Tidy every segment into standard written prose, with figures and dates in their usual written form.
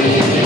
Yeah.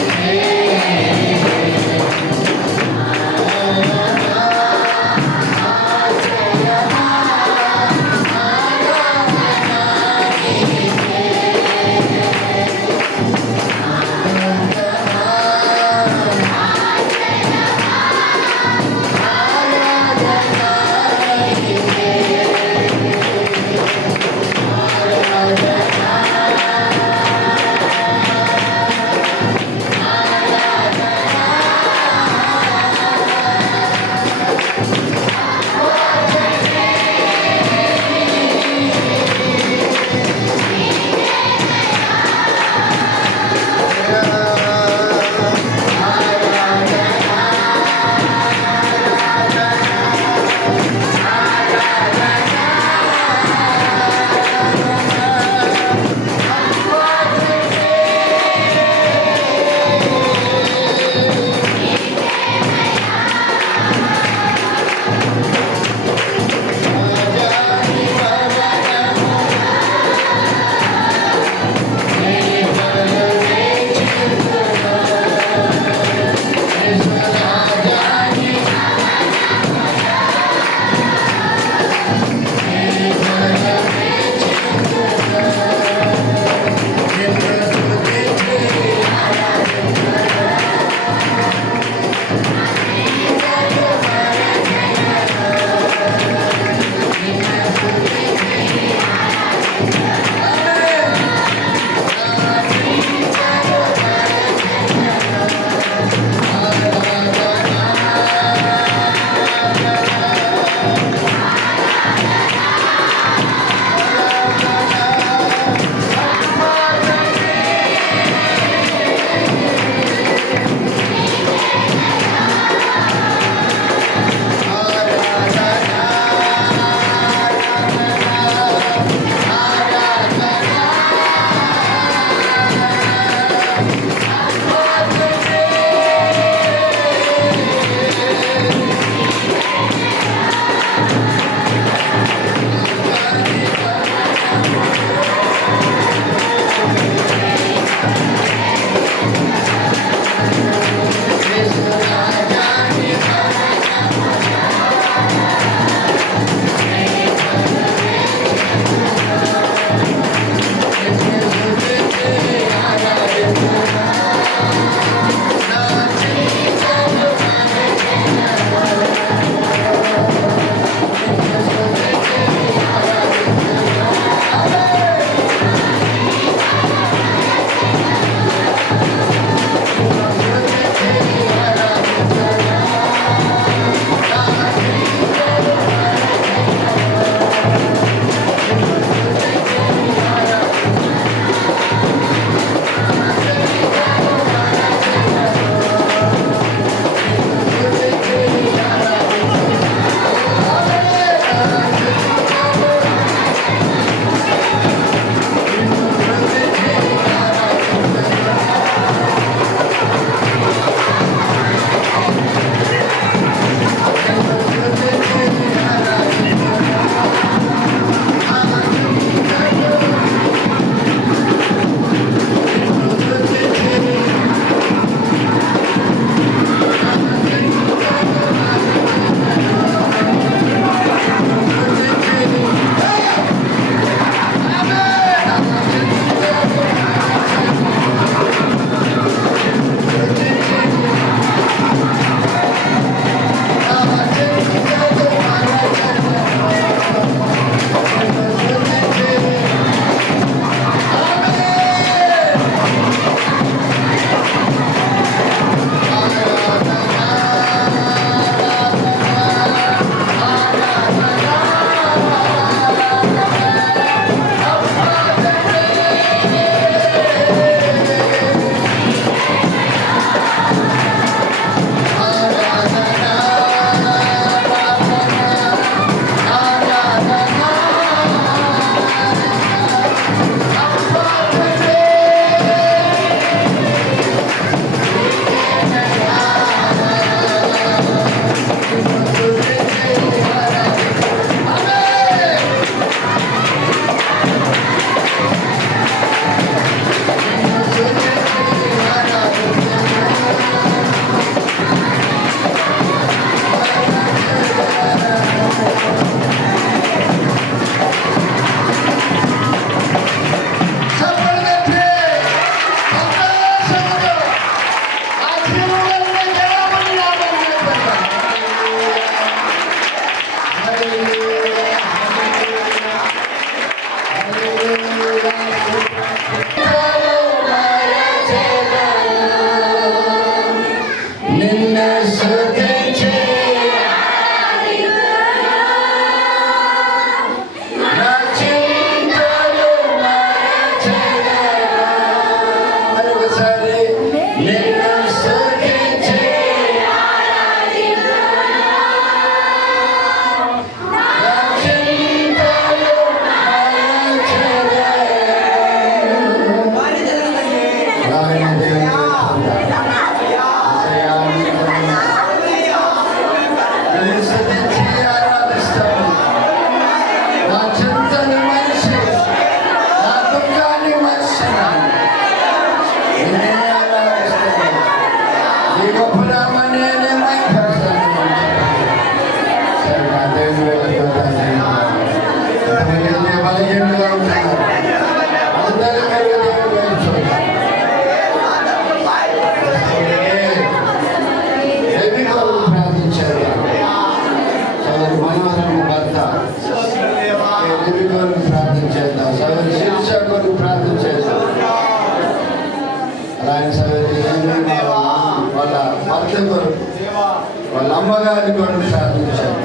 అమ్మగారి కొరకు ప్రార్థించారు.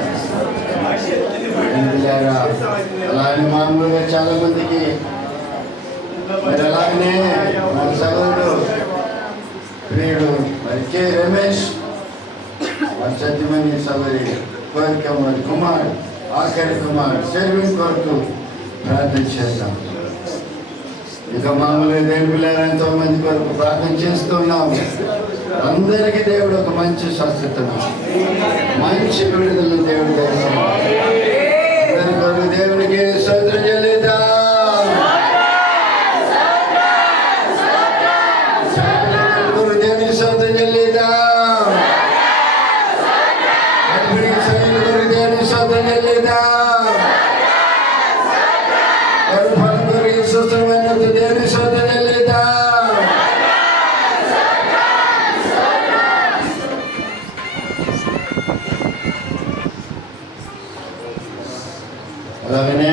అలానే మామూలుగా చాలా మందికి మరి అలాగనే మన సభలో ప్రియుడు మరి కె రమేష్ మరి సత్యమణి సభరి కోరిక మరి కుమార్ ఆఖరి కుమార్ షర్విన్ కొరకు ప్రార్థన చేద్దాం. ఇక మామూలుగా దేవుని పిల్లలు ఎంతో మంది కొరకు ప్రార్థన చేస్తున్నాము. అందరికీ దేవుడు ఒక మంచి స్వస్థతను మంచి విడుదలను దేవుడు కొరకు దేవునికి స్తోత్రం చెల్లిద్దాం. దేవునికి స్తోత్రం చెల్లిద్దాం. దేవునికి స్తోత్రం చెల్లిద్దాం. సుస్థిరమైన దేవుని స్తోత్రం చెల్లిద్దాం. అలాగనే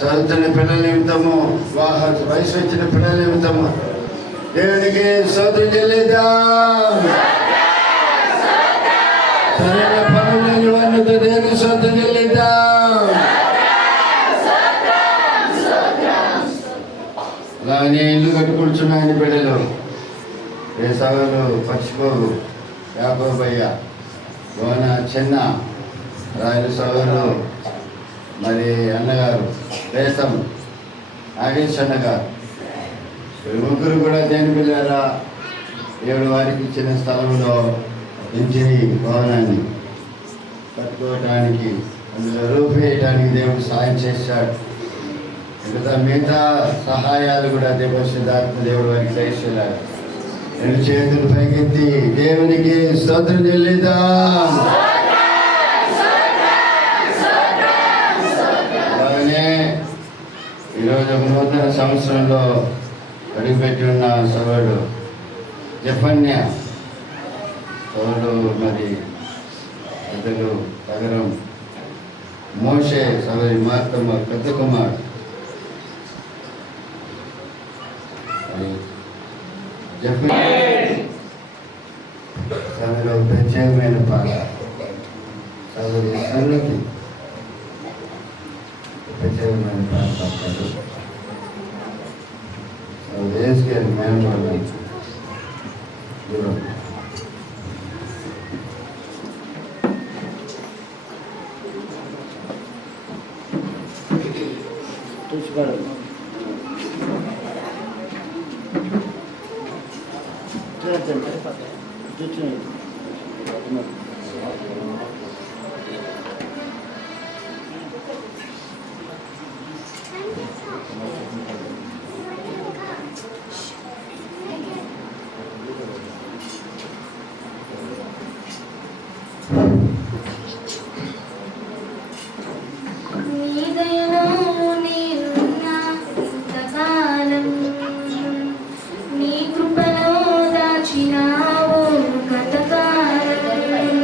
చదువుతున్న పిల్లల నిమిత్తము వయసు వచ్చిన పిల్లల నిమిత్తము దేవునికి స్తోత్రం చెల్లిద్దాం. సరైన పనులు లేని వారితో దేవునికి స్తోత్రం చెల్లిద్దాం. అలాగే ఇల్లు కట్టుకుంటున్న ఆయన బిడ్డలు ఏ సభలు పచ్చిపోగు యాకోబయ్య గోన చిన్న రాయలు సభలు మరి అన్నగారు దేశం నాగేష్ అన్నగారు ముగ్గురు కూడా దేని పిల్లరా దేవుడు వారికి ఇచ్చిన స్థలంలో ఇంటి భవనాన్ని కట్టుకోవటానికి అందులో రూపేయటానికి దేవుడు సాయం చేశాడు. మిగతా సహాయాలు కూడా పరిశుద్ధాత్మ దేవుడు వారికి దయచేయాలి. రెండు చేతులు పైకెత్తి దేవునికి స్తోత్రం చెల్లిద్దాం. అలాగనే ఈరోజు నూతన సంవత్సరంలో అడుగుపెట్టి ఉన్న సభడు జపన్య సభడు మరి పెద్దలు తగరం మోషే సభరి మార్తమ్మ పెద్ద కుమార్ సభలో ప్రత్యేకమైన పాట సభరి సన్నతి ప్రత్యేకమైన పాట పాడతారు. వేసుకెళ్ళి మేనమాడు దూరం చూసుకోవడం నీ కృపలో దాచినావు గతకాలం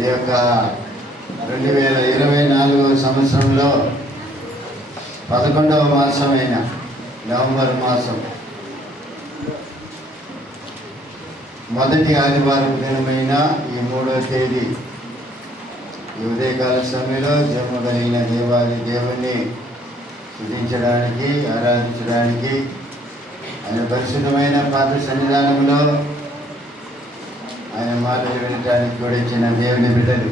ఈ యొక్క 2024 సంవత్సరంలో 11వ మాసమైన నవంబర్ మాసం మొదటి ఆదివారం దినమైన ఈ 3వ తేదీ ఈ ఉదయకాల సమయంలో జన్మ కలిగిన దేవుని స్తుతించడానికి, ఆరాధించడానికి, ఆయన పరిశుద్ధమైన పాత సన్నిధానంలో ఆయన మాటలు వినడానికి కూడా ఇచ్చిన దేవుని బిడ్డలు,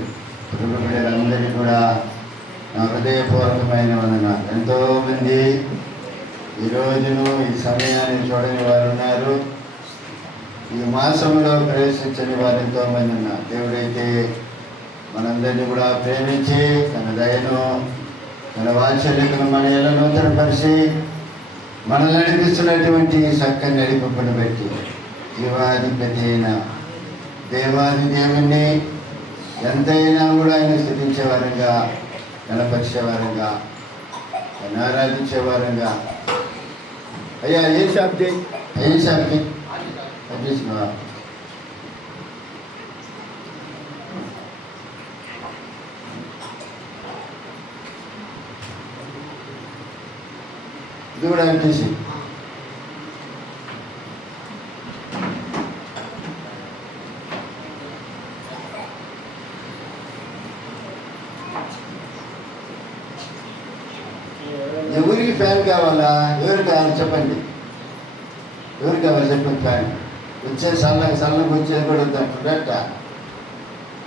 కుటుంబ బిడ్డలందరికీ కూడా నా హృదయపూర్వకమైన వందనాలు. ఎంతోమంది ఈ రోజును ఈ సమయాన్ని చూడని వారు ఉన్నారు. ఈ మాసంలో ప్రవేశించని వారు ఎంతోమంది ఉన్నారు. దేవుడైతే మనందరినీ కూడా ప్రేమించి తన దయను, తన వాత్సల్యతను మన ఎలా నూతనపరిచి మనల్ని నడిపిస్తున్నటువంటి చక్కని నడిపింపును బట్టి జీవాధిపతి అయిన దేవాది దేవుణ్ణి ఎంతైనా కూడా ఆయన స్తుతించేవారంగా, కనపరిచేవారంగా, ఆయన ఆరాధించేవారంగా. అయ్యా ఏ షాప్కి తీసుకున్నా ఇది కూడా అనిపించి ఎవరికి ఫ్యాన్ కావాలా? ఎవరు కావాలి చెప్పండి, ఎవరు కావాలి చెప్పండి. ఫ్యాన్ వచ్చే సల్లకు వచ్చేది కూడా వద్దంట.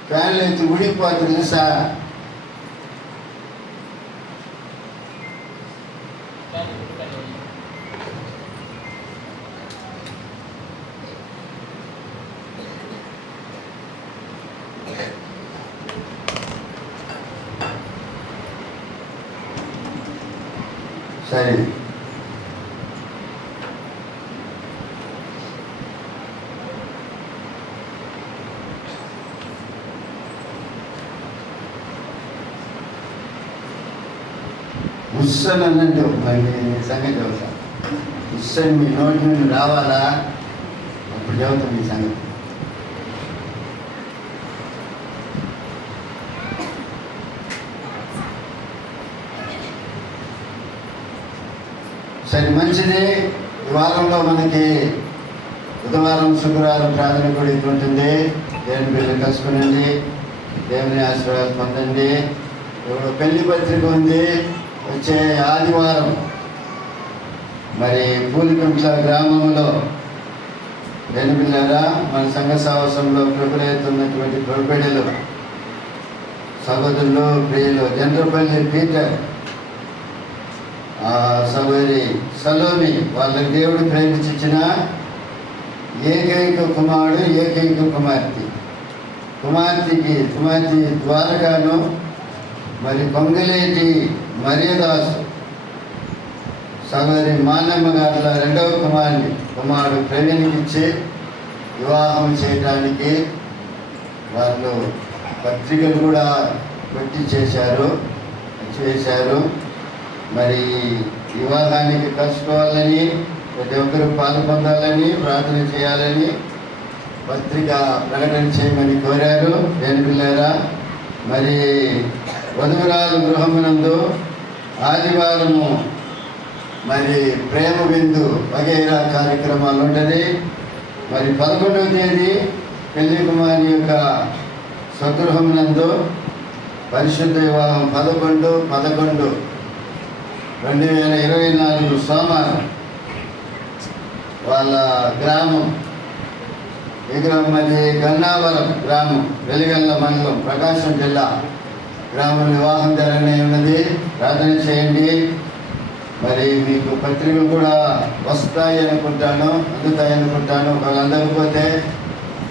ఫ్యాన్లు అయితే ఉడికిపోతుంది తెలుసా? సరే, ఉస్సన్ అనండి. మళ్ళీ సంగతి చదువుతా. ఉస్సన్ మీ నోటి నుండి రావాలా? అప్పుడు చదువుతాం మీ సంగతి. సరే, మంచిది. ఈ వారంలో మనకి బుధవారం, శుక్రవారం ప్రార్థన కూడా ఉంటుంది. దేవుని బిడ్డలు కలుసుకునండి, దేవుని ఆశీర్వాదం పొందండి. ఇప్పుడు పెళ్లి పత్రిక ఉంది. వచ్చే ఆదివారం మరి పూలికుంట్ల గ్రామంలో దేవుని బిడ్డలారా, మన సంఘ సాహసంలో ప్రభుత్వమైనటువంటి ప్రభుబిడ్డలు, సహోదరులు, ప్రియులు, జనరపల్లి పీటర్, సహోదరి సలోని, వాళ్ళకి దేవుడు ప్రేమించిన ఏకైక కుమారుడు, ఏకైక కుమార్తె ద్వారకాను, మరి పొంగలేటి మరియదాసు సహోదరి మానమ్మ గారుల 2వ కుమారుడు ప్రవీణ్కి ఇచ్చి వివాహం చేయడానికి వాళ్ళు పత్రికలు కూడా పెట్టి చేశారు. మరి వివాహానికి కలుసుకోవాలని, ప్రతి ఒక్కరు పాలు పొందాలని, ప్రార్థన చేయాలని పత్రిక ప్రకటన చేయమని కోరారు. దేని పిల్లారా, మరి వధువురాలు గృహమునందు ఆదివారము మరి ప్రేమ బిందు వగైరా కార్యక్రమాలు ఉంటుంది. మరి 11వ తేదీ పెళ్లి కుమారి యొక్క స్వగృహమునందు పరిశుద్ధ వివాహం 11/11/2024 సోమవారం వాళ్ళ గ్రామం, ఈ గ్రామం మరి గన్నావరం గ్రామం, వెలిగల్ల మండలం, ప్రకాశం జిల్లా గ్రామం వివాహం జరగనే ఉన్నది. ప్రార్థన చేయండి. మరి మీకు పత్రికలు కూడా వస్తాయి అనుకుంటాను, అందుతాయి అనుకుంటాను. ఒకవేళ అందకపోతే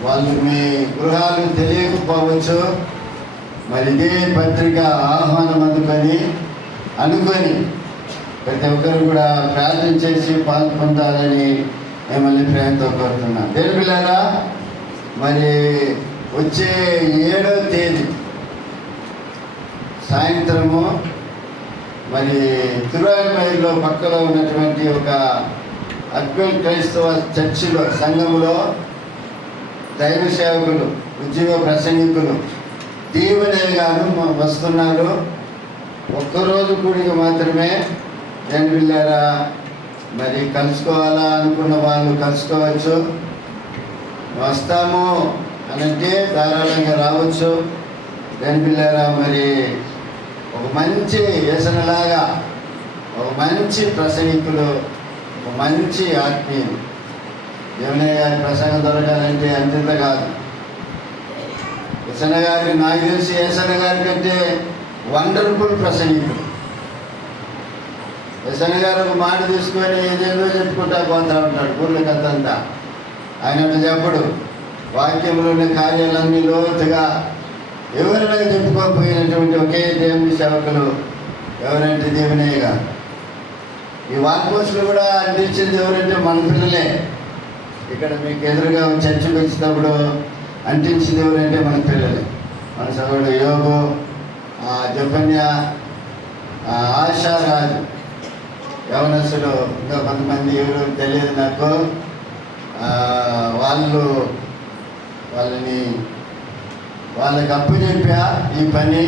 వాళ్ళు మీ గృహాలు తెలియకపోవచ్చు. మరి ఇదే పత్రిక ఆహ్వానం అనుకొని ప్రతి ఒక్కరు కూడా ప్రార్థన చేసి పాల్పొందాలని మిమ్మల్ని ప్రేమతో కోరుతున్నాను. దేవుని బిడ్డలారా, మరి వచ్చే 7వ తేదీ సాయంత్రము మరి తిరువాయిమైలో పక్కలో ఉన్నటువంటి ఒక అడ్వెంట్ క్రైస్తవ చర్చిలో, సంఘములో దైవ సేవకులు, ఉద్యోగ ప్రసంగికులు దీవెనయ్య గారు వస్తున్నారు. ఒక్కరోజు కూడిక మాత్రమే. నేను వెళ్ళారా మరి కలుసుకోవాలా అనుకున్న వాళ్ళు కలుసుకోవచ్చు. వస్తాము అనంటే ధారాళంగా రావచ్చు. నేను పిల్లారా మరి ఒక మంచి వ్యసనలాగా, ఒక మంచి ప్రసంగికులు, ఒక మంచి ఆత్మీయులు. దేవుని గారి ప్రసంగం దొరకాలంటే అంతింత కాదు. యసన్న గారికి నాకు తెలిసి యసన్న గారి కంటే వండర్ఫుల్ ప్రసంగికుడు. యసన్న గారు ఒక మాట తీసుకొని ఏదేదో చెప్పుకుంటా పోతా ఉంటాడు ఊర్ల కథ అంతా. ఆయన అట్లా చెప్పడు. వాక్యంలోని కార్యాలన్నీ లోతుగా ఎవరైనా చెప్పుకోకపోయినటువంటి ఒకే దేవుని సేవకులు ఎవరంటే దేవునయ్య గారు. ఈ వాక్పోస్టులు కూడా అందించింది ఎవరంటే మన పిల్లలే. ఇక్కడ మీకు ఎదురుగా చర్చకు వచ్చినప్పుడు అంటించింది ఎవరంటే మన పిల్లలే. మన సోదరుడు యోగు, జపన్య, ఆశారాజు, యవనస్తులు, ఇంకా కొంతమంది ఎవరు తెలియదు నాకు. వాళ్ళకి అప్పచెప్పా ఈ పని.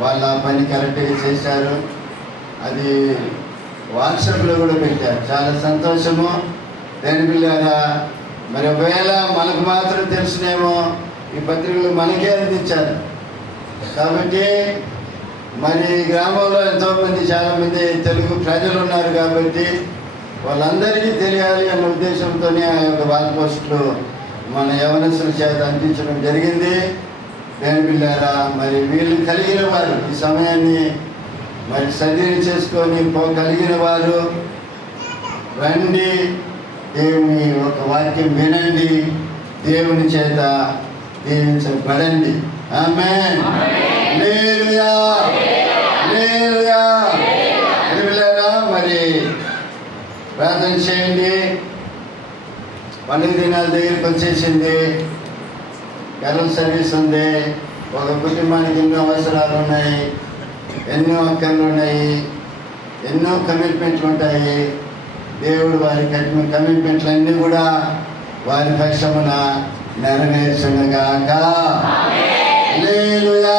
వాళ్ళు ఆ పని కరెక్ట్గా చేశారు. అది వాట్సాప్లో కూడా పెట్టారు. చాలా సంతోషము. దేని పిల్లారా మరి ఒకవేళ మనకు మాత్రం తెలుసునేమో ఈ పత్రికలు మనకే అందించారు. కాబట్టి మరి గ్రామంలో ఎంతోమంది చాలామంది తెలుగు ప్రజలు ఉన్నారు కాబట్టి వాళ్ళందరికీ తెలియాలి అన్న ఉద్దేశంతోనే ఆ యొక్క వాల్ పోస్టులు మన యవనస్తుల చేత అందించడం జరిగింది. దేని పిల్లారా మరి వీళ్ళు కలిగిన వారు ఈ సమయాన్ని మరి సద్వినియోగం చేసుకొని కలిగిన వారు రండి, దేవుని ఒక వాక్యం వినండి, దేవుని చేత దీవించబడండి. ఆమేన్. హల్లెలూయా, హల్లెలూయా. పిల్లరా మరి ప్రార్థన చేయండి. పండుగ దినాల దగ్గరికి వచ్చేసింది. కరెంట్ సర్వీస్ ఉంది. ఒక కుటుంబానికి ఎన్నో అవసరాలు ఉన్నాయి, ఎన్నో అక్కర్లు ఉన్నాయి, ఎన్నో కమిట్మెంట్లు ఉంటాయి. దేవుడు వారి కమిట్మెంట్లన్నీ కూడా వారి పక్షమున నెరవేర్చునుగాక. హల్లెలూయా.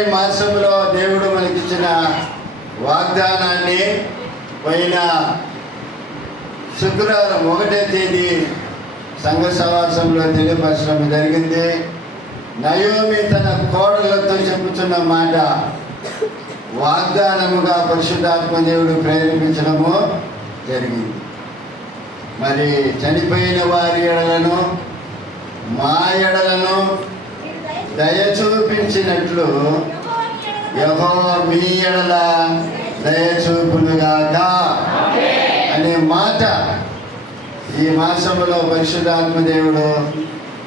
ఈ మాసంలో దేవుడు మనకిచ్చిన వాగ్దానాన్ని పోయిన శుక్రవారం 1వ తేదీ సంఘ సమావేశంలో తెలియపరచడం జరిగింది. నయోమి తన కోడలతో చెప్పుతున్న మాట వాగ్దానముగా పరిశుద్ధాత్మ దేవుడు ప్రేరేపించడము జరిగింది. మరి చనిపోయిన వారి ఎడలను మా ఎడలను దయ చూపించినట్లు యెహోవా మీ ఎడల దయ చూపునుగాక అనే మాట ఈ మాసములో పరిశుద్ధాత్మ దేవుడు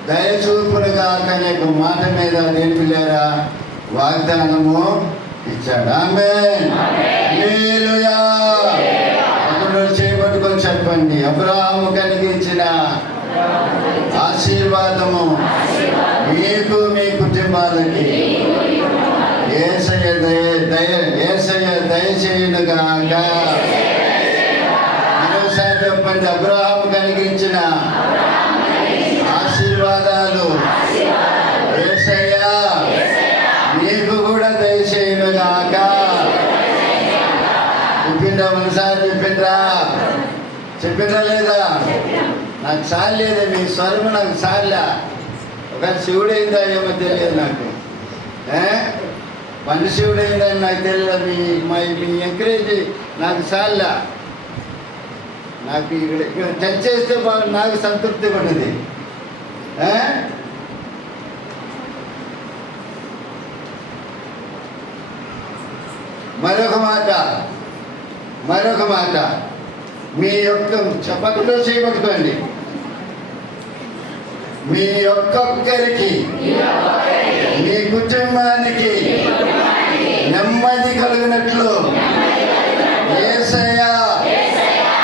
దయ చూపునుగాక అనే మాట మీద నేను పిల్లారా వాగ్దానము ఇచ్చాడు. ఆమేన్. హల్లెలూయా. అందరూ చేపట్టుకొని చెప్పండి. అబ్రహాము కలిగించిన ఆశీర్వాదము మీకు మీ కుటుంబాలకి యేసయ్య దయచేయునుగాక. మరోసారి చెప్పండి. అబ్రహాము కలిగించిన ఆశీర్వాదాలు యేసయ్య మీకు కూడా దయచేయునుగాక. చెప్పిండ్రా? ఒకసారి చెప్పిండ్రా లేదా? నాకు చాలేదా? మీ స్వరము నాకు చాలా. ఒక శివుడైందా ఏమో తెలియదు నాకు. పండు శివుడైందని నాకు తెలియదు. మీ ఎంకరేజ్ నాకు చాలా. నాకు ఇక్కడ టచ్ చేస్తే బాగా నాకు సంతృప్తి పడింది. మరొక మాట మీ యొక్క చప్పట్లో చేయబట్టుకోండి. మీ ఒక్కొక్కరికి మీ కుటుంబానికి నెమ్మది కలిగినట్లు యేసయ్య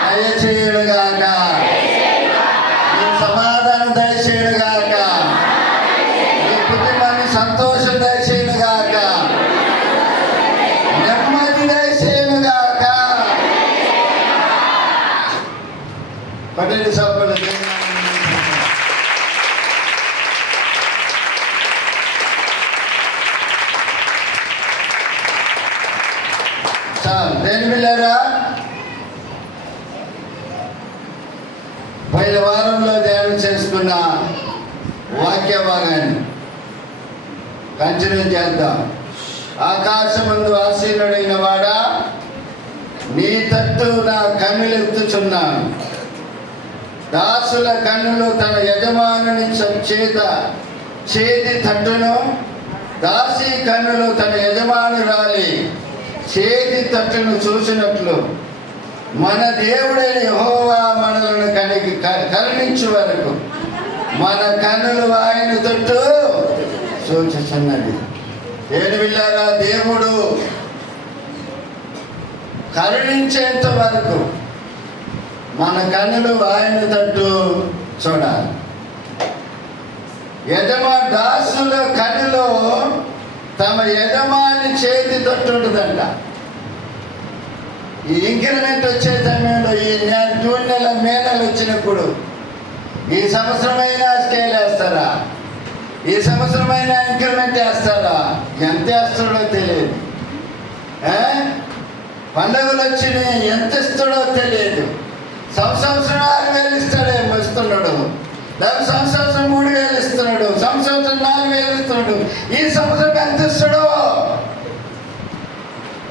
దయచేయునుగాక. మీ సమాధానం దయచేయునుగాక. మీ కుటుంబానికి సంతోషం దయచేయునుగాక. నెమ్మది దయచేయునుగాక. పట్టణి సభ్యులు దేని పిల్లరా, పైన వారంలో ధ్యానం చేసుకున్న వాక్య భాగాన్ని కంటిన్యూ చేద్దాం. ఆకాశమందు ఆసీనుడైన వాడా, నీ తట్టు నా కన్నులెత్తుచున్నాను. దాసుల కన్నులు తన యజమానుని చేతి తట్టును, దాసి కన్నులు తన యజమానురాలి చేతి తట్టును చూసినట్లు మన దేవుడైన యెహోవా మనలను కరుణించు వరకు మన కన్నులు ఆయన తట్టు చూచుచున్నది. ఏడు విల్లారా, దేవుడు కరుణించేంత వరకు మన కన్నులు ఆయన తట్టు చూడాలి. దాసుల కన్నులో తమ యజమాని చేతి తట్టు ఉంటుందంట. ఈ ఇంక్రిమెంట్ వచ్చే సమయంలో, ఈ జూన్ నెల మే నెల వచ్చినప్పుడు, ఈ సంవత్సరమైనా స్కేల్ వేస్తారా, ఈ సంవత్సరమైనా ఇంక్రిమెంట్ వేస్తారా, ఎంత వేస్తాడో తెలియదు. పండుగలు వచ్చినాయి, ఎంత ఇస్తాడో తెలియదు. సంవత్సరం 6,000 ఇస్తాడేమో, ఇస్తున్నాడు. సంవత్సరం 3,000 ఇస్తున్నాడు, సంవత్సరం 4,000 ఇస్తున్నాడు. ఈ సంవత్సరం ఎంత ఇస్తాడో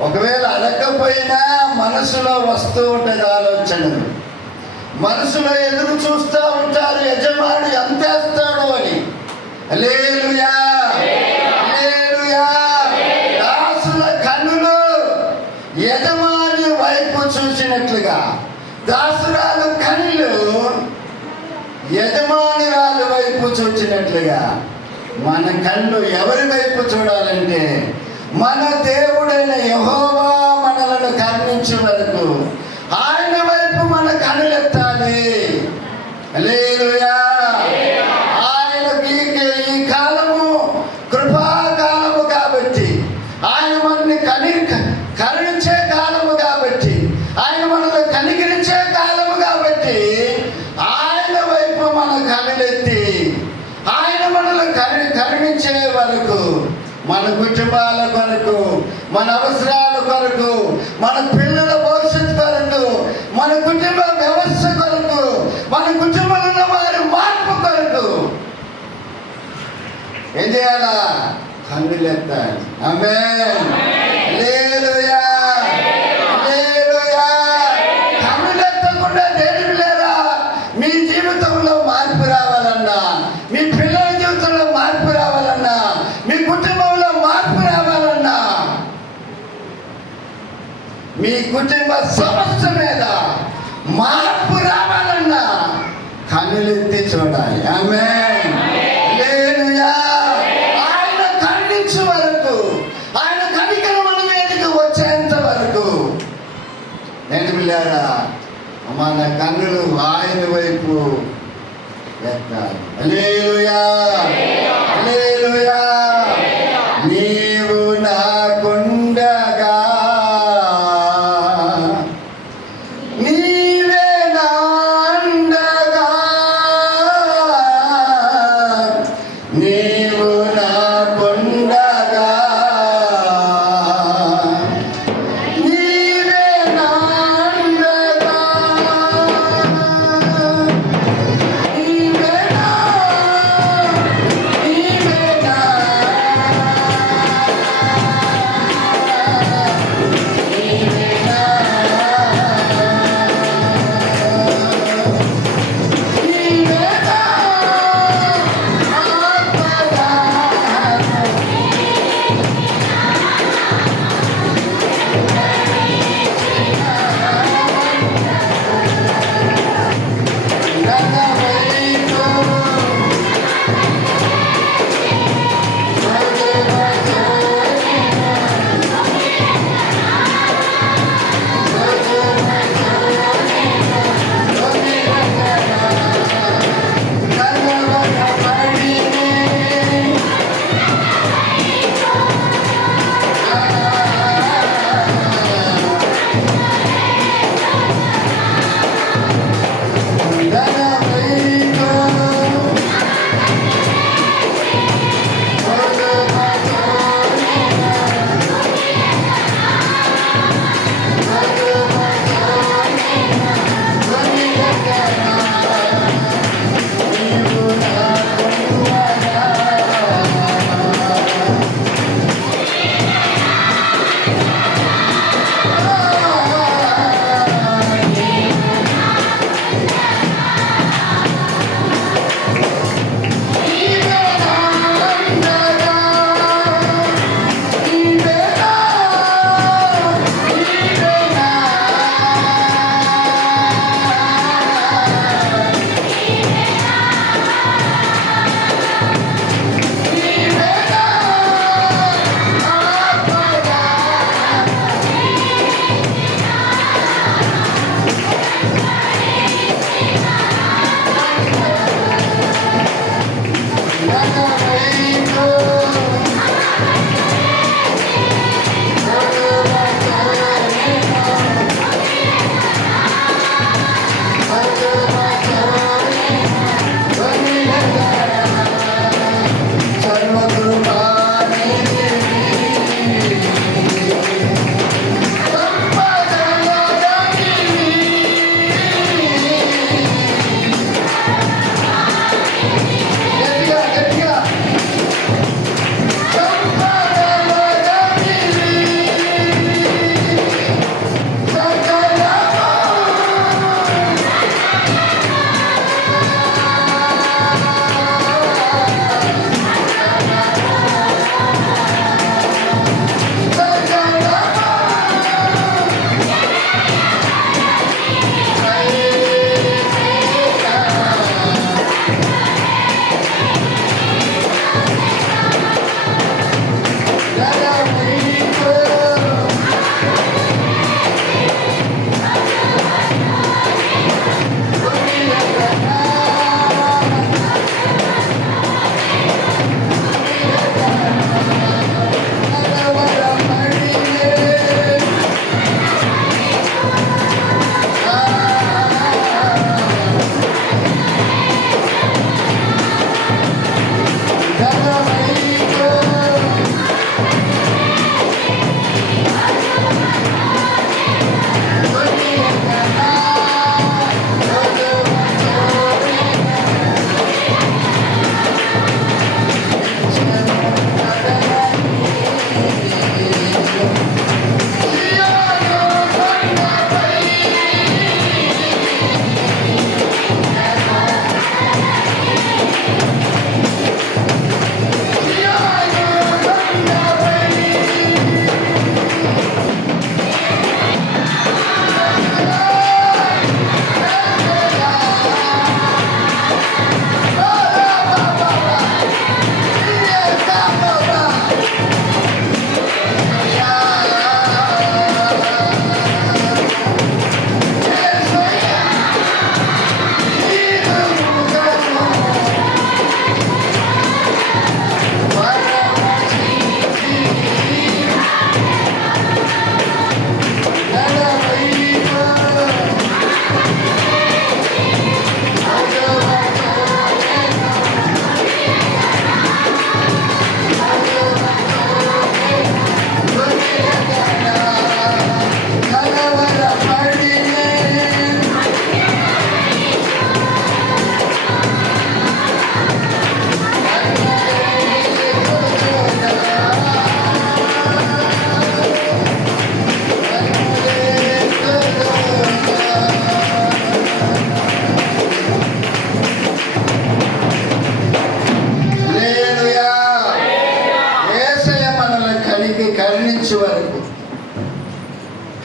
ఒకవేళ అడగకపోయినా మనసులో వస్తూ ఉంటుంది ఆలోచనలు. మనసులో ఎదురు చూస్తూ ఉంటారు, యజమాని ఎంత వేస్తాడో అని. హల్లెలూయా, హల్లెలూయా. దాసుల కన్నులు యజమాని వైపు చూసినట్లుగా, దాసురాలు కన్నులు యజమానురాలు వైపు చూసినట్లుగా మన కళ్ళు ఎవరి వైపు చూడాలంటే, మన దేవుడైన యెహోవా మనలను కరుణించే వరకు ఆయన వైపు మన కన్నులెత్తాలి. హల్లెలూయా. ఆయనకి ఈ కాలము కృపాకాలము కాబట్టి, ఆయన మనల్ని కరుణించే కాలము కాబట్టి, ఆయన మనల్ని కనికరించే కాలము కాబట్టి, ఆయన వైపు మన కన్నులెత్తి ఆయన మనల్ని కరుణించే వరకు, మన కుటుంబాల కొరకు, మన అవసరాల కొరకు, మన పిల్లల భవిష్యత్తు కొరకు, మన కుటుంబ వ్యవస్థ కొరకు, మన కుటుంబంలో వారి మార్పు కొరకు ఏం చేయాలా? కన్నులెత్తాలి. ఆమేన్. హల్లెలూయా, హల్లెలూయా. కన్నులెత్తకుండా దేనికి లేదా? మీ జీవితంలో మార్పు రావాలన్నా, మీ పిల్లల జీవితంలో మార్పు రావాలన్నా, మీ కుటుంబంలో మార్పు రావాలన్నా, మీ కుటుంబ సమస్య మీద మార్పు రావాలన్నా కన్నులెత్తి చూడాలి. ఆమేన్. హల్లెలూయా. ఆయన కరుణించే వరకు, ఆయన కనికరం మన మీదకి వచ్చేంత వరకు నేను పిల్లారా మన కన్నులు ఆయన వైపు ఎత్తాలి. హల్లెలూయా, హల్లెలూయా. నీవు నాకుండగా నీవే నా అండగా, నీవు నాకుండగా నీవే నా అండగా, నీవే నా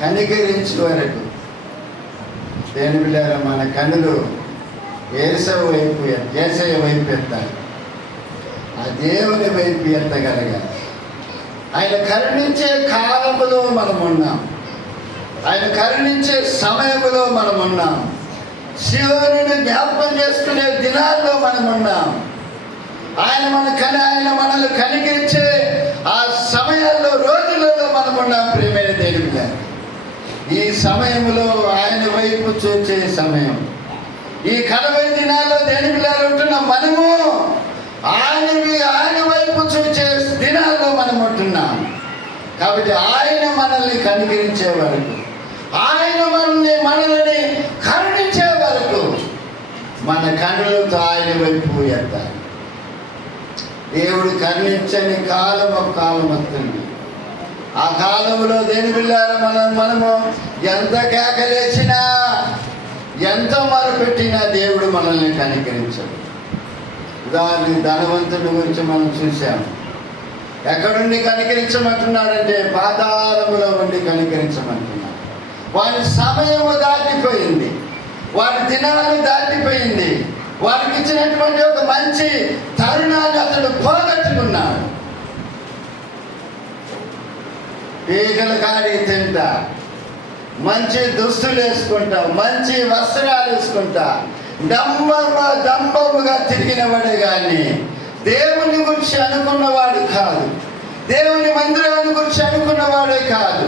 కనికరించే వరకు దేని బిడ్డారా మన కన్నులు యేసయ్య వైపు ఎత్తాలి. ఆ దేవుని వైపు ఎత్తగలగాలి. ఆయన కరుణించే కాలములో మనం ఉన్నాం. ఆయన కరుణించే సమయంలో మనం ఉన్నాం. శివుని జ్ఞాపకం చేసుకునే దినాల్లో మనం ఉన్నాం. ఆయన మనల్ని కనికరించే ఆ సమయాల్లో రోజులలో మనం ఉన్నాం. ప్రియమైన దేవుని గారు, ఈ సమయంలో ఆయన వైపు చూచే సమయం, ఈ కలవై దినాల్లో దేని పిల్లలు ఉంటున్నాం. మనము ఆయన వైపు చూచే దినాల్లో మనం ఉంటున్నాం. కాబట్టి ఆయన మనల్ని కనికరించే వరకు, ఆయన మనల్ని కరుణించే వరకు మన కన్నులతో ఆయన వైపు ఎత్తాలి. దేవుడు కరుణించని కాలం ఒక కాలం వస్తుంది. ఆ కాలంలో దేని బిళ్ళారా మనము ఎంత కేకలేసినా, ఎంత మొరపెట్టినా దేవుడు మనల్ని కనికరించడు. ఉదాహరణ ధనవంతుడి గురించి మనం చూసాము. ఎక్కడుండి కనికరించమంటున్నాడంటే పాతాళములో ఉండి కనికరించమంటున్నాడు. వాడి సమయము దాటిపోయింది, వాడి దినాలు దాటిపోయింది. వాడికి ఇచ్చినటువంటి ఒక మంచి తరుణాన్ని అతడు పోగొట్టుకున్నాడు. ఈగలు కాడి తింటా, మంచి దుస్తులు వేసుకుంటా, మంచి వస్త్రాలు వేసుకుంటా, డంబముగా తిరిగిన వాడే కానీ దేవుని గురించి అనుకున్నవాడు కాదు, దేవుని మందిరాన్ని గురించి అనుకున్నవాడే కాదు,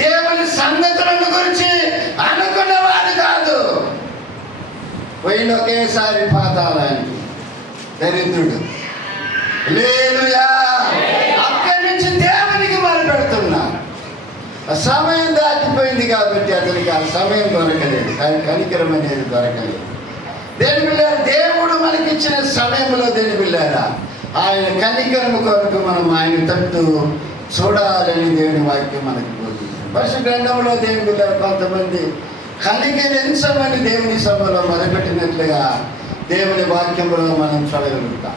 దేవుని సంగతులను గురించి అనుకున్నవాడు కాదు. పోయిన ఒకేసారి పాతాళానికి దరిద్రుడు. హల్లెలూయా. అక్కడి నుంచి దేవునికి మొదలుపెడుతున్నా. సమయం దాటిపోయింది కాబట్టి అతనికి ఆ సమయం దొరకలేదు, కానీ కనికరం అనేది దొరకలేదు. దేని బిళ్ళారా, దేవుడు మనకిచ్చిన సమయంలో దేని బిళ్ళారా, ఆయన కనికరం కొరకు మనం ఆయన తట్టు చూడాలని దేవుని వాక్యం మనకి బోధిస్తుంది. పరిశుద్ధ గ్రంథంలో దేవుని బిళ్ళారా కొంతమంది కనికరించమని దేవుని సభలో మొదలుపెట్టినట్లుగా దేవుని వాక్యంలో మనం చూడగలుగుతాం.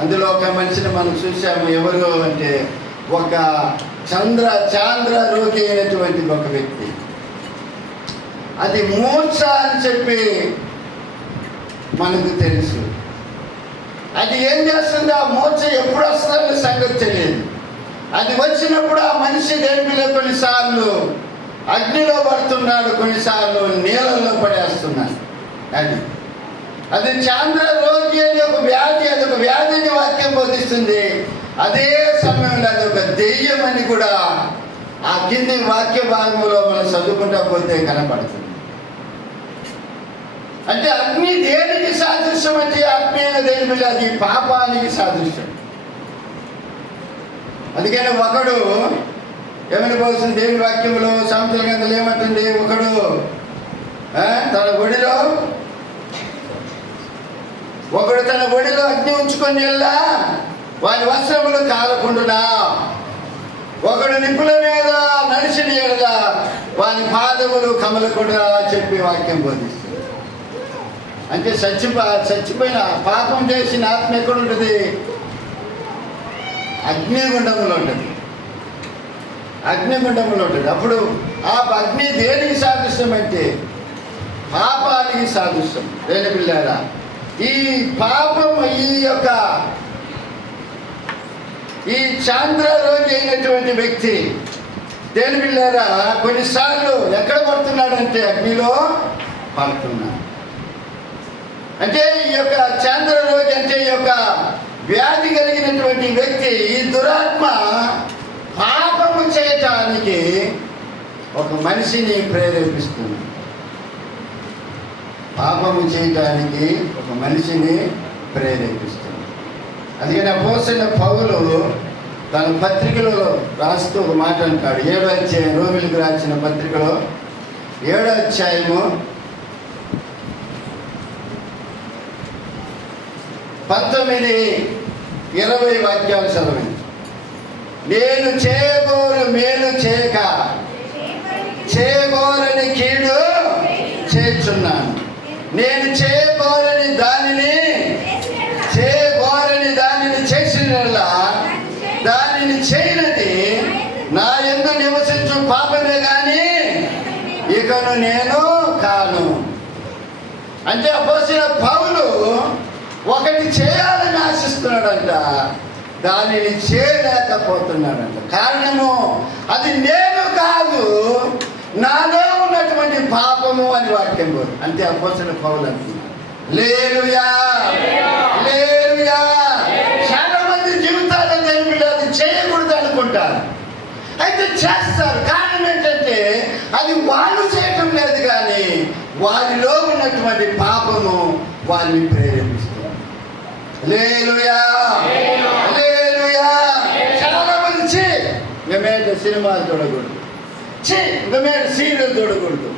అందులో ఒక మనిషిని మనం చూసాము. ఎవరు అంటే ఒక చాంద్ర రోగి అయినటువంటి ఒక వ్యక్తి. అది మూర్ఛ అని చెప్పి మనకు తెలుసు. అది ఏం చేస్తుంది, ఆ మూర్ఛ ఎప్పుడు వస్తుందనే సంగతి తెలియదు. అది వచ్చినప్పుడు ఆ మనిషి దేనిలో కొన్నిసార్లు అగ్నిలో పడుతున్నాడు, కొన్నిసార్లు నీళ్ళల్లో పడేస్తున్నాడు. అది చాంద్ర రోగి అని ఒక వ్యాధి, అది ఒక వ్యాధిని వాక్యం బోధిస్తుంది. అదే సమయంలో అది ఒక దెయ్యం అని కూడా ఆ కింది వాక్య భాగంలో మనం చదువుకుంటా పోతే కనపడుతుంది. అంటే అగ్ని దేనికి సాదృశ్యం అంటే ఆత్మీయ దేని మీద అది పాపానికి సాదృశ్యం. అందుకని ఒకడు ఏమని పోతుంది దేవుని వాక్యంలో సామెతల గ్రంథంలో ఏమంటుంది, ఒకడు తన ఒడిలో అగ్ని ఉంచుకొని వెళ్ళా వాని వస్త్రములు కాలకుండునా, ఒకడు నిప్పుల మీద నడిచిన ఎడలా వాని పాదములు కమలకుండా చెప్పి వాక్యం బోధిస్తుంది. అంటే చచ్చిపోయిన పాపం చేసిన ఆత్మ ఎక్కడుంటుంది, అగ్నిగుండంలో ఉంటుంది. అగ్నిగుండంలో ఉంటుంది. అప్పుడు ఆ అగ్ని దేనికి సాదృశ్యం అంటే పాపానికి సాదృశ్యం. దేని పిల్లారా, ఈ పాపం ఈ చాంద్ర రోగి అయినటువంటి వ్యక్తి దేని పిల్లారా కొన్నిసార్లు ఎక్కడ పడుతున్నాడంటే అగ్నిలో పడుతున్నాడు. అంటే ఈ యొక్క చాంద్ర రోగి అంటే ఈ యొక్క వ్యాధి కలిగినటువంటి వ్యక్తి, ఈ దురాత్మ పాపము చేయటానికి ఒక మనిషిని ప్రేరేపిస్తుంది. పాపము చేయటానికి ఒక మనిషిని ప్రేరేపిస్తుంది. అందుకని అపోస్తలుడైన పౌలు తన పత్రికలో రాస్తూ ఒక మాట అంటాడు. 7వ అధ్యాయం, రోమిలకు రాసిన పత్రికలో 7వ అధ్యాయము 19-20 వాక్యాలు చదవండి. నేను చేయగోరు మేలు చేయక చేయగోరని కీడు చేస్తున్నాను, నేను చేయగోరని దానిని చేసినలా దానిని చేయనది నా యందు నివసించు పాపమే కానీ ఇకను నేను కాను. అంటే అపోస్తలుడైన పౌలు ఒకటి చేయాలని ఆశిస్తున్నాడంట, దానిని చేయలేకపోతున్నాడంట. కారణము అది నేను కాదు, నాలో ఉన్నటువంటి పాపము అని వాక్యం. అంటే అపోస్తలుడైన పౌలు అంటున్నాడు. హల్లెలూయా, హల్లెలూయా. చాలా మంది జీవితాల్లో దేవుని అది చేయకూడదు అనుకుంటారు, అయితే చేస్తారు. కారణం ఏంటంటే అది వాళ్ళు చేయటం లేదు, కానీ వారిలో ఉన్నటువంటి పాపము వారిని ప్రేరేపిస్తుంది. హల్లెలూయా, హల్లెలూయా. చాలా మంది ఇంకా మీద సినిమాలు చూడకూడదు, ఇంకా మీద సీరియల్ చూడకూడదు,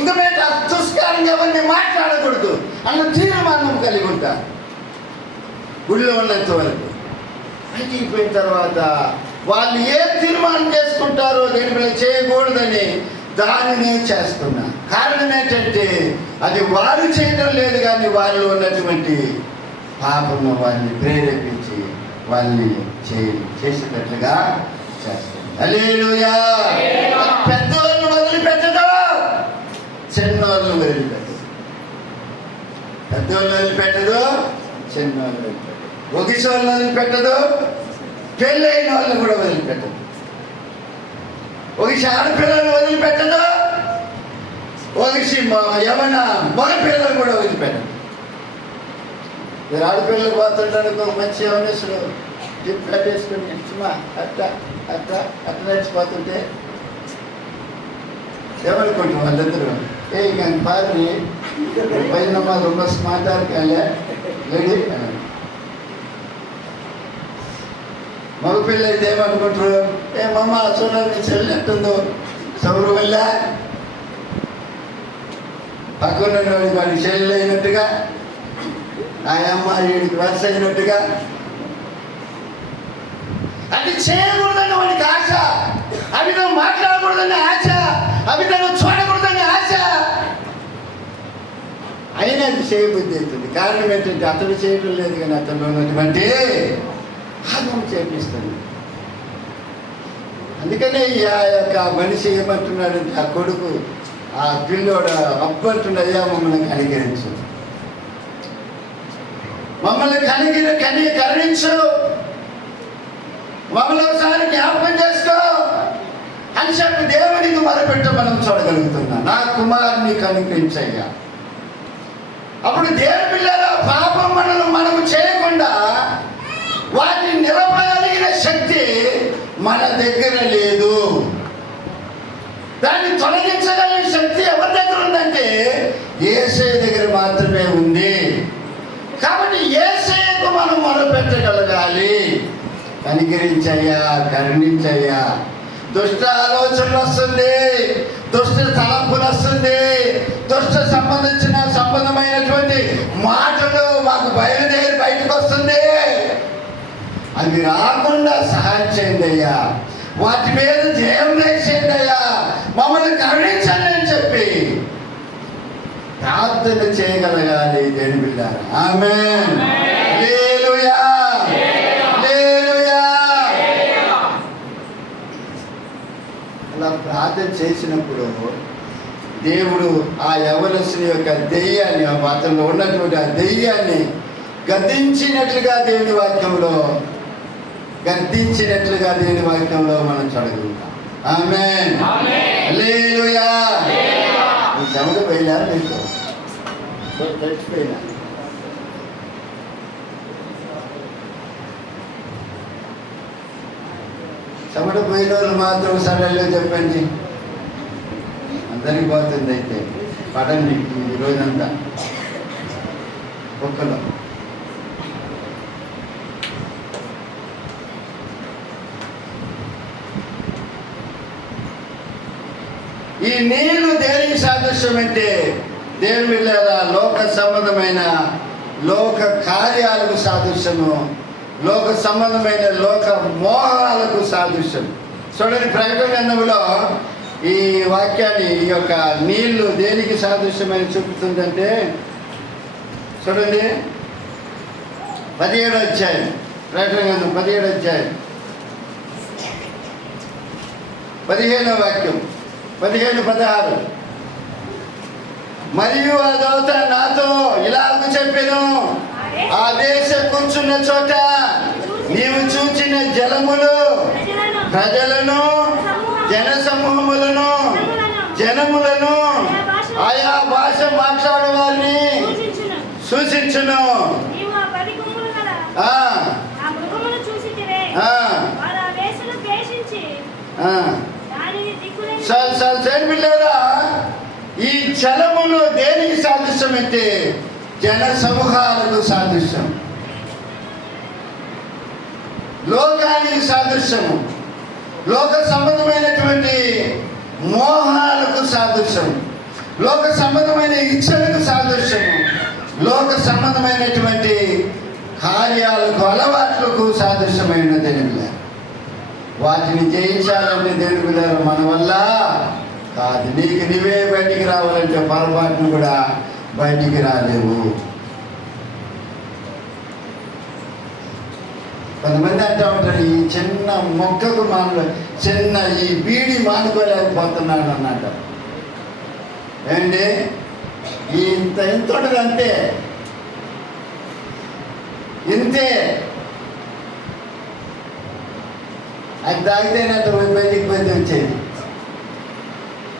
ఇంకా మీద దుష్కారంగా ఎవరిని మాట్లాడకూడదు అన్న తీర్మానం కలిగి ఉంటారు గుడిలో ఉన్నంత వరకు. అయిపోయిన తర్వాత వాళ్ళు ఏ తీర్మానం చేసుకుంటారో దేని మీద చేయకూడదని దానిని చేస్తున్నా. కారణం ఏంటంటే అది వారు చేయడం లేదు, కానీ వారిలో ఉన్నటువంటి పాపము వారిని ప్రేరేపించి వాళ్ళని చేసేటట్లుగా చేస్తుంది. హల్లెలూయా. పెద్దవాళ్ళను వదిలిపెట్టదు, చిన్నవాళ్ళను వదిలిపెట్టదు. పెద్దవాళ్ళని వదిలిపెట్టదు, చిన్నవాళ్ళని వదిలిపెట్టదు. ఒగిసోళ్ళని వదిలిపెట్టదు, పెళ్ళైన వాళ్ళని కూడా వదిలిపెట్టదు. ఒగిసి ఆడపిల్లలను వదిలిపెట్టదు, ఒగిసి యవన మగ పిల్లలను కూడా వదిలిపెట్టదు. మీరు ఆడపిల్లలు పోతుంటానికి ఒక మంచి యవనస్తుడు జిప్ కట్టేసుకుని సుమా అట్లా అట్లా అట్లా నడిచిపోతుంటే ఏమనుకుంటాం వాళ్ళిద్దరు ఇక పారి పైన రొమ్మ స్మార్టారు కానీ లేడీ మగపిల్ల అయితే ఏమనుకుంటారు మమ్మ చూడాలి నీ చెల్లి ఎట్టుందో సౌరు వల్ల పక్కన వాడికి చెల్లి అయినట్టుగా ఆ అమ్మ వీడికి వరుస అయినట్టుగా అది చేయకూడదని వాడికి ఆశ, అవి నువ్వు మాట్లాడకూడదని ఆశ, అవి నువ్వు చూడకూడదని ఆశ. అయినా అది చేయబుద్ధి అవుతుంది. కారణం ఏంటంటే అతడు చేయడం లేదు, కానీ అతను ఉన్నటువంటి ఆత్మ చేపిస్తుంది. అందుకనే ఆ యొక్క మనిషి ఏమంటున్నాడంటే ఆ కొడుకు ఆ పిల్లోడు అప్పు అంటున్న అయ్యా మమ్మల్ని కనికరించు, మమ్మల్ని కరుణించు, మమ్మల్ని ఒకసారి జ్ఞాపకం చేసుకో అని చెప్పి దేవునికి మొరపెట్ట మనం చూడగలుగుతున్నాం. నా కుమారుని కనికరించయ్యా. అప్పుడు దేవుని పిల్లల పాపం మనము చేయకుండా వాటిని నిలపగలిగిన శక్తి మన దగ్గర లేదు. దాన్ని తొలగించగలిగిన శక్తి ఎవరి దగ్గర ఉందంటే యేసయ్య దగ్గర మాత్రమే ఉంది. కాబట్టి యేసయ్యకు మనం మొరపెట్టగలగాలి. కనికరించయ్యా, కరుణించయ్యా. దుష్ట ఆలోచనలు వస్తుంది, దుష్ట తలంపులు వస్తుంది, దుష్ట సంబంధమైనటువంటి మాటలు మాకు బయలుదేరి బయటకు వస్తుంది. అవి రాకుండా సహాయం చేయండి అయ్యా, వాటి మీద జయం చేయండి అయ్యా, మమ్మల్ని కరుణించండి అని చెప్పి ప్రార్థన చేయగలగాలి దేవుని బిడ్డలారా. ఆమేన్. హల్లెలూయా, హల్లెలూయా. అలా ప్రార్థన చేసినప్పుడు దేవుడు ఆ యవనస్తుని యొక్క దెయ్యాన్ని, అతనిలో ఉన్నటువంటి ఆ దెయ్యాన్ని గద్దించినట్లుగా దేవుని వాక్యంలో మనం చూడగలుగుతాం. ఆమేన్. హల్లెలూయా. మీ చెమట పోయినారు మీకు తడిచిపోయినా. చెమట పోయిన వాళ్ళు మాత్రం సరళ చెప్పండి. అందరికి పోతుంది. అయితే పడండి ఈ రోజంతా కుక్కలో. ఈ నీళ్లు దేనికి సాదృశ్యం అంటే దేవుని బిడ్డలారా లోక సంబంధమైన లోక కార్యాలకు సాదృశ్యము, లోక సంబంధమైన లోక మోహాలకు సాదృశ్యం. చూడండి, ప్రకటన గ్రంథంలో ఈ వాక్యాన్ని, ఈ యొక్క నీళ్లు దేనికి సాదృశ్యమని చూపుతుందంటే చూడండి 17వ అధ్యాయం, ప్రకటన గ్రంథం 17వ అధ్యాయం 15వ వాక్యం, 15-16. మరియు ఆ దూత నాతో ఇలాగ చెప్పెను, ఆ దేశ కూర్చున్న చోట నీవు చూచిన జలములు ప్రజలను, జన సమూహములను, జనములను, ఆయా భాష మాట్లాడే వారిని సూచించును. పిల్లరా, ఈ జలములు దేనికి సాదృశ్యం అంటే జన సమూహాలకు సాదృశ్యం, లోకానికి సాదృశ్యము, లోక సంబంధమైనటువంటి మోహాలకు సాదృశ్యం, లోక సంబంధమైన ఇచ్చలకు సాదృశ్యము, లోక సంబంధమైనటువంటి కార్యాలకు, అలవాట్లకు సాదృశ్యమైన దేవుని. వాటిని జయించాలంటే దేవుని మన వల్ల కాదు. నీకు నీవే బయటికి రావాలంటే పొరపాటును కూడా బయటికి రాలేవు. కొంతమంది అంటూ ఉంటారు, ఈ చిన్న మొక్కకు చిన్న ఈ బీడి మానుకోలేకపోతున్నాడు అన్నట్టు. ఏంటి ఇంత ఉంటుంది, అంతే ఇంతే. అది తాగితేనంత బయటికి పోతే వచ్చేది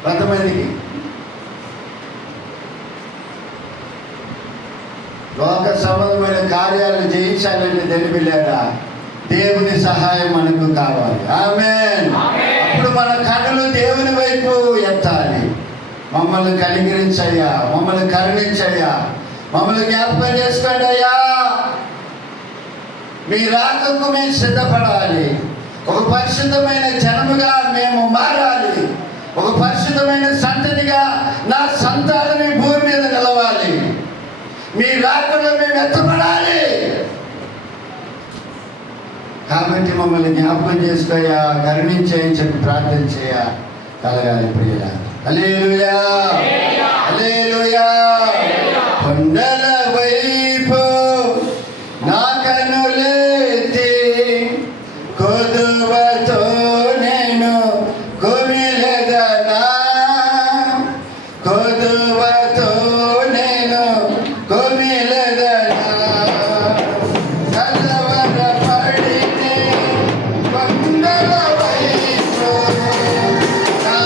కొంతమందికి. లోక సంబంధమైన కార్యాలు జయించాలంటే తెలిపిలేదా దేవుని సహాయం మనకు కావాలి. ఆమేన్. అప్పుడు మన కన్నులు దేవుని వైపు ఎత్తాలి. మమ్మల్ని కనికరించయ్యా, మమ్మల్ని కరుణించయ్యా, మమ్మల్ని జ్ఞాపకం చేసుకోండి అయ్యా. మీ రాకకు మేము సిద్ధపడాలి. ఒక పరిశుద్ధమైన జనముగా మేము మారాలి. ఒక పరిశుద్ధమైన సంతతిగా నా సంతానం ఈ భూమి మీద నిలవాలి. మీ రాకలో మేము ఎత్తపడాలి. కాబట్టి మమ్మల్ని జ్ఞాపకం చేసుకోయా, కరుణించేయని చెప్పి ప్రార్థన చేయ కలగాలి ప్రియుల. హల్లెలూయా, హల్లెలూయా. కొండల వైపు నా కన్నులెత్తి కొదువతో నేను కుమిలెదనా, కొదువతో నేను కుమిలెదనా. కలవరపడితే కొండల వైపు నా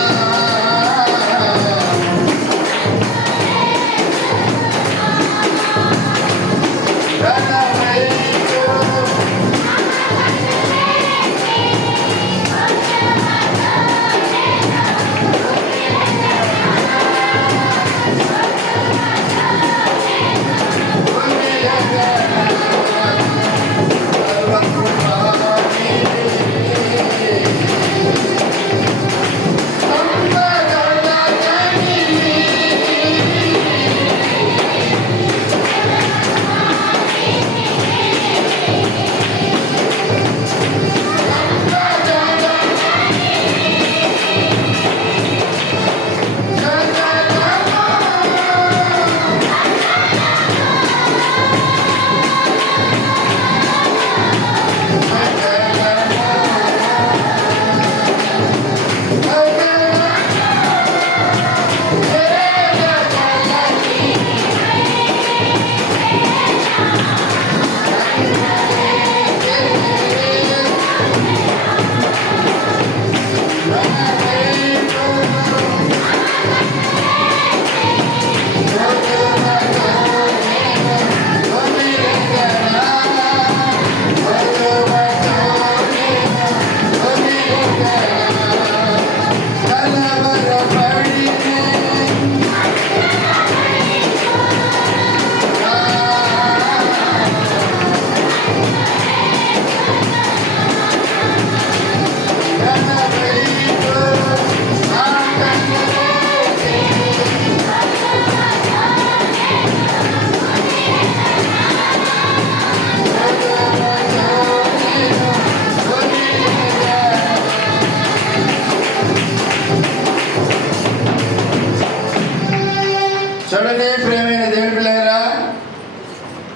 చూడండి ప్రేమైన దేవుని పిల్లరా,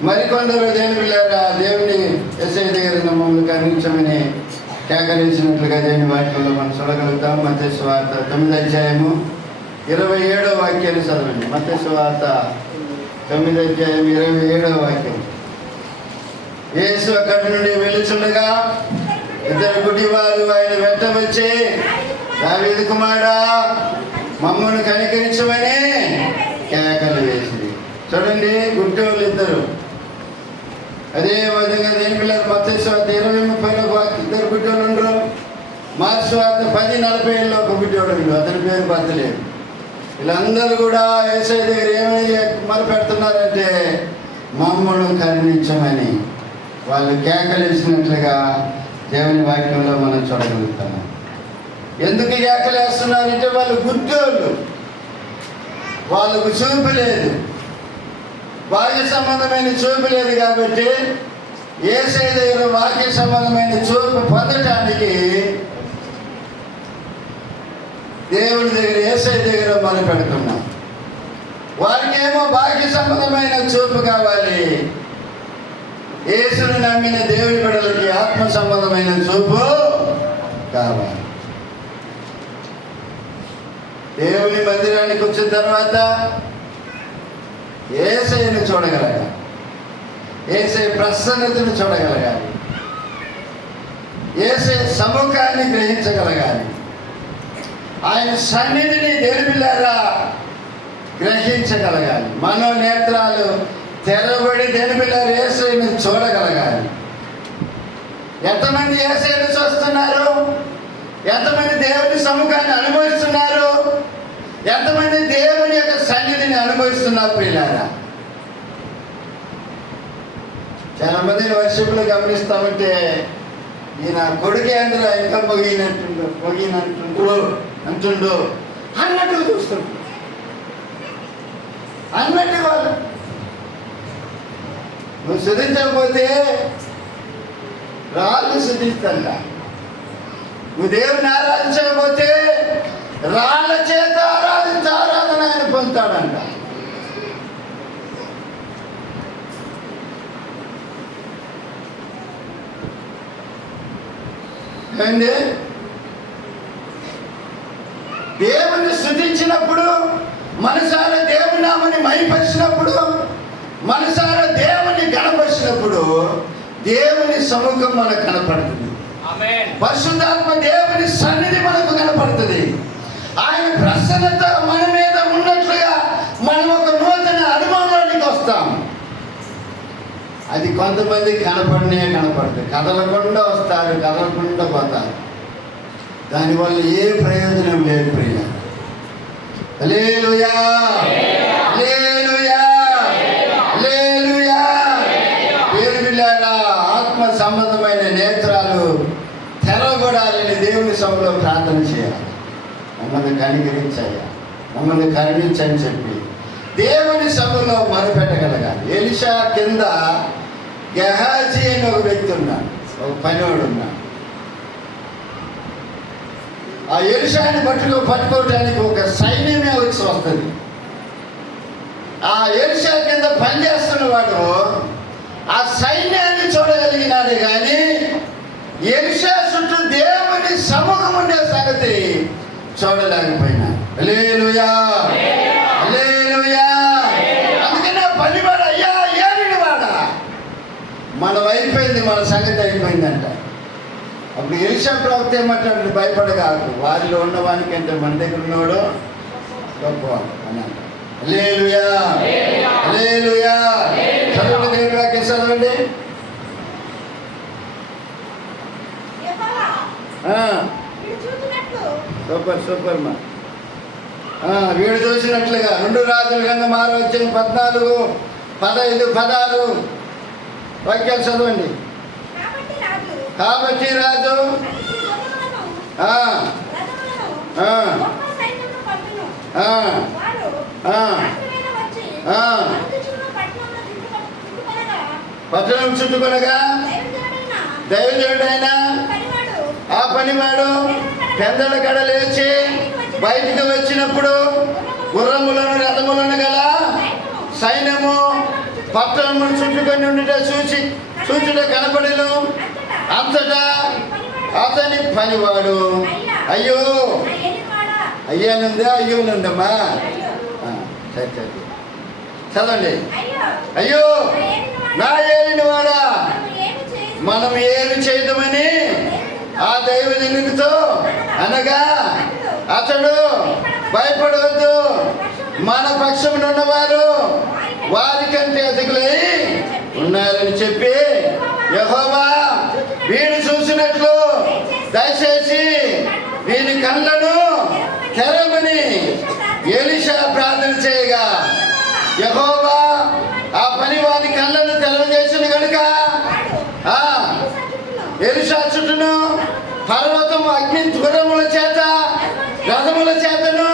మరికొందరు దేవుని పిల్లరా దేవుని యేసయ్య దగ్గర మమ్మల్ని కరుణించమని కేకరించినట్లుగా దేవుని వాక్యంలో మనం చూడగలుగుతాం. మత్తయి సువార్త 9వ అధ్యాయము 27వ వాక్యాన్ని చదవండి. మత్తయి సువార్త 9వ అధ్యాయం 27వ వాక్యం. యేసు అక్కడి నుండి వెలుచుండగా ఇద్దరు గుడ్డివారు ఆయన వెంట వచ్చి, దావీదు కుమారుడా మమ్మల్ని కనికరించమని కేకలు వేసింది. చూడండి, గుడ్డోళ్ళు ఇద్దరు. అదే విధంగా దేని పిల్లలు మత్తయి సువార్త 20:30 ఇద్దరు గుడ్డోళ్ళు ఉండరు. మార్కు సువార్త 10:40 ఒక గుడ్డోడు ఉండు, అతని పేరు బర్తలేడు. వీళ్ళందరూ కూడా యేసయ్య దగ్గర ఏమని మొరపెడుతున్నారంటే మమ్మల్ని కరుణించమని వాళ్ళు కేకలు వేసినట్లుగా దేవుని వాక్యంలో మనం చూడగలుగుతాము. ఎందుకు కేకలు వేస్తున్నారంటే వాళ్ళు గుడ్డోళ్ళు, వాళ్ళకు చూపు లేదు, వాక్య సంబంధమైన చూపు లేదు. కాబట్టి యేసయ్య దగ్గర వాక్య సంబంధమైన చూపు పొందటానికి దేవుడి దగ్గర యేసయ్య దగ్గర మొదలు పెడుతున్నాం. వారికేమో వాక్య సంబంధమైన చూపు కావాలి. యేసుని నమ్మిన దేవుడి బిడ్డలకి ఆత్మ సంబంధమైన చూపు కావాలి. దేవుని మందిరానికి వచ్చిన తర్వాత యేసయ్యను చూడగలగాలి, యేసయ్య ప్రసన్నతను చూడగలగాలి, యేసయ్య సముఖాన్ని గ్రహించగలగాలి, ఆయన సన్నిధిని దేవుని బిడ్డలారా గ్రహించగలగాలి. మనోనేత్రాలు తెరబడి దేని పిల్లలు యేసుని చూడగలగాలి. ఎంతమంది యేసుని చూస్తున్నారు? ఎంతమంది దేవుని సముఖాన్ని అనుభవిస్తున్నారు? ఎంతమంది దేవుని యొక్క సన్నిధిని అనుభవిస్తున్నారు ప్రియులారా? చాలా మందిని వర్షిపులు గమనిస్తామంటే ఈయన కొడుకే అందులో ఇంకా అంటుండు అన్నట్టు చూస్తుంటారు. అన్నట్టు వాళ్ళు నువ్వు శుద్ధించకపోతే రాళ్ళు శుద్ధిస్తాడ. నువ్వు దేవుని ఆరాధించకపోతే రాళ్ళ చేత ఆరాధన ఆయన పొందుతాడంట. ఏంటి? దేవుని స్తుతించినప్పుడు, మనసారా దేవుని నామని మహిమపరిచినప్పుడు, మనసారా దేవుని గణపరిచినప్పుడు దేవుని సముఖం మనకు కనపడుతుంది. పరిశుద్ధాత్మ దేవుని సన్నిధి మనకు కనపడుతుంది. ఆయన ప్రసన్నత మన మీద ఉన్నట్లుగా మనం ఒక నూతన అనుభవంలోనికి వస్తాం. అది కొంతమంది కనపడుతుంది. కదలకుండా వస్తారు, కదలకుండా పోతారు. దానివల్ల ఏ ప్రయోజనం లేదు ప్రియ. హల్లెలూయా, హల్లెలూయా, హల్లెలూయా. దేవుని బిడ్డలారా, ఆత్మ సంబంధమైన నేత్రాలు తెరవబడాలని దేవుని సభలో ప్రార్థన చేయాలి. మమ్మల్ని కనికరించాయా, మమ్మల్ని కరుణించని చెప్పి దేవుని సభలో మొరపెట్టగలగాలి. ఎలీషా కింద గెహాజీ అని ఒక వ్యక్తి ఉన్నాడు, ఒక పనివాడు ఉన్నాడు. ఆ ఎలీషాని పట్టుకోవటానికి ఒక సైన్యమే వచ్చి వస్తుంది. ఆ ఎలీషా కింద పనిచేస్తున్న వాడు ఆ సైన్యాన్ని చూడగలిగినాడు, కానీ ఎలీషా చుట్టూ దేవుని సముఖం ఉండే సంగతి చూడలేకపోయినాడు. హల్లెలూయా, హల్లెలూయా. అందుకనే పనివాడు అయ్యా ఏలిన వాడా, మనం అయిపోయింది, మన సంగతి అయిపోయిందంట. అప్పుడు ఎలీషా ప్రవక్త ఏమంటాడు? భయపడగాకు, వారిలో ఉన్నవానికంటే మన దగ్గర ఉన్నవాడు గొప్పవాడు అన్నాడు. హల్లెలూయా, హల్లెలూయా. చదవండి, దేవుని వాక్యం చదవండి. సూపర్ మా. వీడు చూసినట్లుగా 2 రాజుల గ్రంథం 6వ అధ్యాయం 14, 15, 16 వాక్యాలు చదవండి. కాబట్టి రాజు పట్టణం చుట్టుకొనగా దైవజనుడైన ఆ పనివాడు పెందల కడ లేచి బయటికి వచ్చినప్పుడు గుర్రములను రథములను గల సైన్యము పట్టణమును చుట్టుకొని ఉండుట చూచుట కనపడెను. అంతటా అతని పనివాడు అయ్యో అయ్యానుందా అయ్యోనుందమ్మా చదవండి. అయ్యో నా ఏలిన వాడా, మనం ఏమి చేయదమని ఆ దైవజనునితో అనగా అతడు భయపడవద్దు, మన పక్షమున ఉన్నవారు వారికంటే అధికులై ఉన్నారని చెప్పి యెహోవా వీడు చూసినట్లు దయచేసి వీని కళ్ళను తెరవమని ఎలీషా ప్రార్థన చేయగా యెహోవా ఆ పనివాని కళ్ళను తెరవజేసిన కనుక ఎలీషా చుట్టూను పర్వతం అగ్ని గుర్రముల చేత రథముల చేతను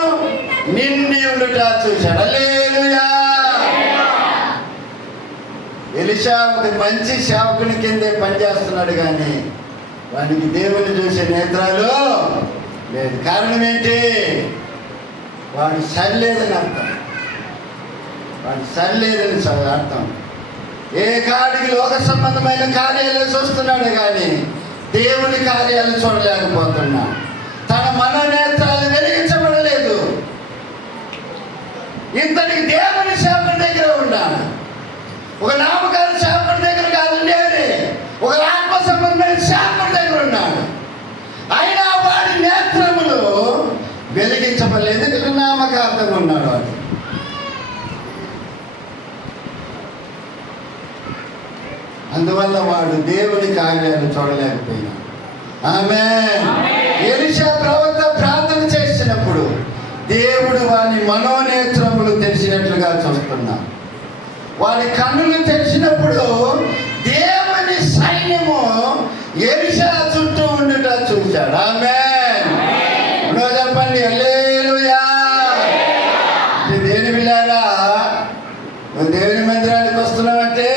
నిండి ఉండుట చూశాడు. హల్లెలూయా. ఎలీషా ఒక మంచి సేవకుని కిందే పనిచేస్తున్నాడు, కానీ వానికి దేవుని చూసే నేత్రాలు లేదు. కారణం ఏంటి? వాడు సరిలేదని అర్థం. వాడు సరిలేదని అర్థం. ఏ కాడికి లోక సంబంధమైన కార్యాలు చూస్తున్నాడు, కానీ దేవుని కార్యాలు చూడలేకపోతున్నా. తన మనోనేత్రాలు వెలిగించబడలేదు. ఇంతటికి దేవుని సేవకుడి దగ్గర ఉన్నాడు. ఒక నామకాల సేవకుడి దగ్గర కాదు ఉండేది, ఒక ఆత్మ సంబంధమైన సేవకుడి దగ్గర ఉన్నాడు. అయినా వాడి నేత్రములు వెలిగించబడలేదు. ఎందుకంటే నామకార్థంగా ఉన్నాడు వాడు. అందువల్ల వాడు దేవుని కార్యాలు చూడలేకపోయినా. ఆమేన్. ఎలీషా ప్రవక్త ప్రార్థన చేసినప్పుడు దేవుడు వాని మనోనేత్రములు తెరిచినట్లుగా చూస్తున్నాం. వారి కన్నులు తెరిచినప్పుడు దేవుని సైన్యము ఎలీషా చుట్టూ ఉండుట చూశాడు. ఆమేన్. నువ్వు చెప్పండి హల్లెలూయా. దేని బిడ్డారా, నువ్వు దేవుని మందిరానికి వస్తున్నావంటే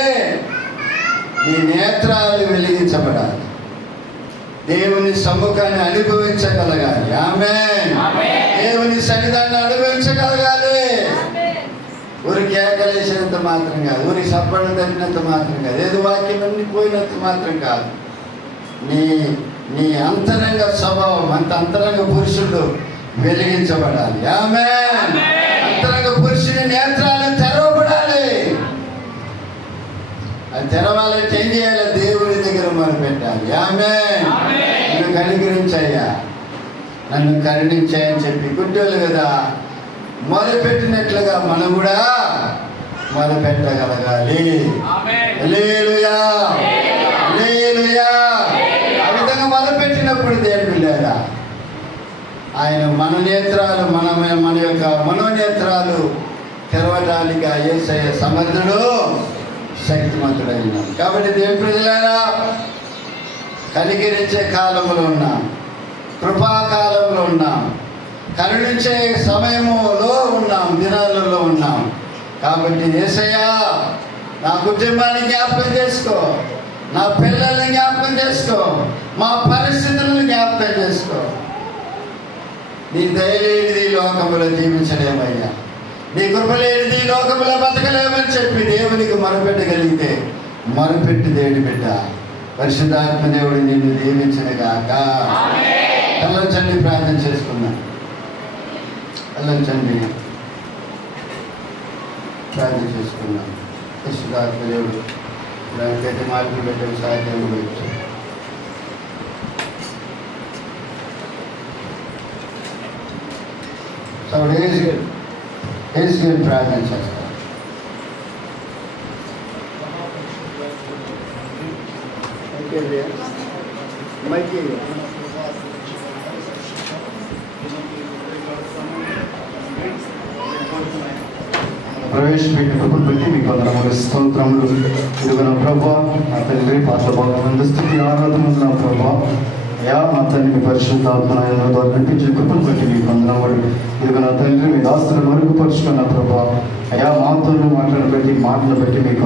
నీ నేత్రాలు వెలిగించబడాలి, దేవుని సమ్ముఖాన్ని అనుభవించగలగాలి. ఆమేన్. దేవుని సన్నిధాన్ని అనుభవించగలగాలి. ఊరి కేకలేసినంత మాత్రం కాదు, ఊరి సప్పడం తప్పినంత మాత్రం కాదు, ఏదో వాక్యం అన్ని పోయినంత మాత్రం కాదు. నీ అంతరంగ స్వభావం, అంతరంగ పురుషుడు వెలిగించబడాలి. ఆమేన్. అంతరంగ పురుషుని నేత్రాలు తెరవబడాలి. అది తెరవాలంటే ఏం చేయాలి? దేవుని దగ్గర మొదలు పెట్టాలి. ఆమేన్. నన్ను కనికరించయ్యా, నన్ను కరుణించాయని చెప్పి గుడ్డోళ్ళు కదా మొదలుపెట్టినట్లుగా మనం కూడా మొదలుపెట్టగలగాలి. హల్లెలూయా, హల్లెలూయా. ఆ విధంగా మొదలుపెట్టినప్పుడు దేవుని బిడ్డలారా, ఆయన మన నేత్రాలు మన యొక్క మనోనేత్రాలు తెరవడానికి ఆ యేసయ్య సమర్థుడు, శక్తిమంతుడైన. కాబట్టి దేవుని ప్రజలారా, కనికరించే కాలంలో ఉన్నాం, కృపాకాలంలో ఉన్నాం, కరుణించే సమయములో ఉన్నాం, దినాలలో ఉన్నాం. కాబట్టి యేసయ్యా, నా కుటుంబాన్ని జ్ఞాపకం చేసుకో, నా పిల్లల్ని జ్ఞాపకం చేసుకో, మా పరిస్థితులను జ్ఞాపకం చేసుకో. నీ దయ లేనిది లోకములో జీవించలేమయ్యా, నీ కృప లేనిది లోకములో బతకలేమని చెప్పి దేవునికి మొరపెట్టగలిగితే మొరపెట్టి దేవుని బిడ్డ పరిశుద్ధాత్మ దేవుడు నిన్ను దీవించిన గాక. కళ్ళొంచండి, ప్రార్థన చేసుకున్నాను. కళ్ళొంచండి, ప్రార్థన చేసుకున్నాం. పరిశుద్ధాత్మ దేవుడు దానికైతే మార్పులు పెట్టే సాధ్యం వచ్చు. ప్రార్థన చేస్తాం. ప్రవేశపెట్టిన కృపను బట్టి మీకు వందనములు, స్తోత్రములు. ఇదిగో నా ప్రభా, నా తండ్రి పాటల భాగం స్థితి ఆరాధన నా ప్రభా, అయా మా తండ్రి మీ పరిశుద్ధాత్మనాయన ద్వారా నడిపించిన కృపను బట్టి మీకు వందనములు. ఇదిగో నా తండ్రి మీ దాస్తులను మరుగుపరుచుకున్న ప్రభా, అయా మాతో మాటలను బట్టి మీకు